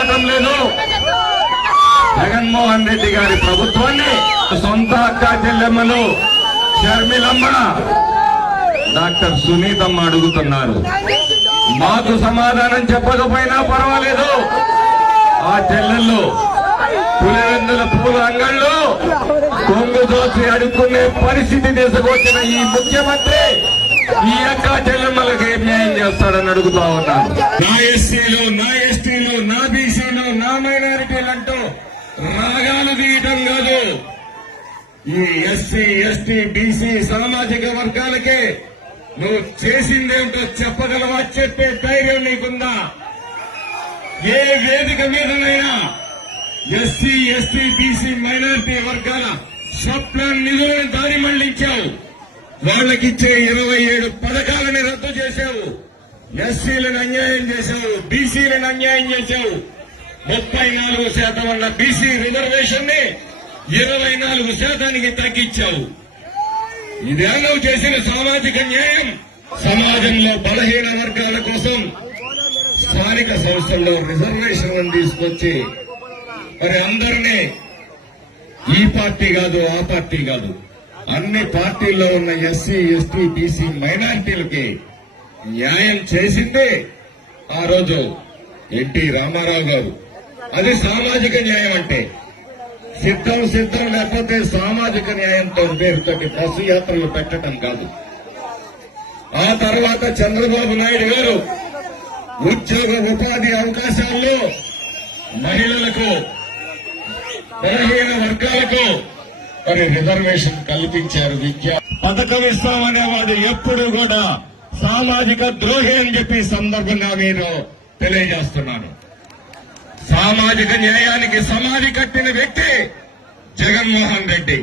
జరగటం లేదు. జగన్మోహన్ రెడ్డి గారి ప్రభుత్వాన్ని సొంత అక్క చెల్లెమ్మలు షర్మిలమ్మ డాక్టర్ సునీతమ్మ అడుగుతున్నారు. మాకు సమాధానం చెప్పకపోయినా పర్వాలేదు. ఆ చెల్లెళ్ళు పులివెందుల పూల అంగళ్ళు కొంగు దోచి అడుక్కునే పరిస్థితి తీసుకొచ్చిన ఈ ముఖ్యమంత్రి ఈ అక్క చెల్లెమ్మలకు ఏం న్యాయం చేస్తాడని అడుగుతా ఉన్నాను నా ఎస్సీలు నా ఎస్టీలు నా బీసీలు నా మైనారిటీలు అంటూ రాగాలు తీయటం కాదు. ఈ ఎస్సీ ఎస్టీ బీసీ సామాజిక వర్గాలకే నువ్వు చేసిందేమిటో చెప్పగలవా? చెప్పే ధైర్యం నీకుందా? ఏ వేదిక మీదనైనా ఎస్సీ ఎస్టీ బీసీ మైనారిటీ వర్గాల సబ్ నిధులను దారి మళ్ళించావు. వాళ్ళకిచ్చే ఇరవై ఏడు పథకాలని రద్దు చేశావు. ఎస్సీలను అన్యాయం చేశావు బీసీలను అన్యాయం చేశావు. ముప్పై నాలుగు శాతం ఉన్న బీసీ రిజర్వేషన్ని ఇరవై నాలుగు శాతానికి తగ్గించావు ఇదే నువ్వు చేసిన సామాజిక న్యాయం సమాజంలో బలహీన వర్గాల కోసం స్థానిక సంస్థల్లో రిజర్వేషన్లను తీసుకొచ్చి మరి అందరినీ ఈ పార్టీ కాదు ఆ పార్టీ కాదు. అన్ని పార్టీల్లో ఉన్న ఎస్సీ ఎస్టీ బీసీ మైనారిటీలకి న్యాయం చేసిందే ఆ రోజు ఎన్టీ రామారావు గారు. అది సామాజిక న్యాయం అంటే. సిద్ధం సిద్ధం లేకపోతే సామాజిక న్యాయంతో పేరుతోటి బస్సు యాత్రలు పెట్టడం కాదు. ఆ తర్వాత చంద్రబాబు నాయుడు గారు ఉద్యోగ ఉపాధి అవకాశాల్లో మహిళలకు బలహీన వర్గాలకు మరి రిజర్వేషన్ కల్పించారు విద్య పథకం ఇస్తామనే వాళ్ళు ఎప్పుడు కూడా సామాజిక ద్రోహి అని చెప్పి సందర్భంగా నేను తెలియజేస్తున్నాను. సామాజిక న్యాయానికి సమాధి కట్టిన వ్యక్తి జగన్మోహన్ రెడ్డి.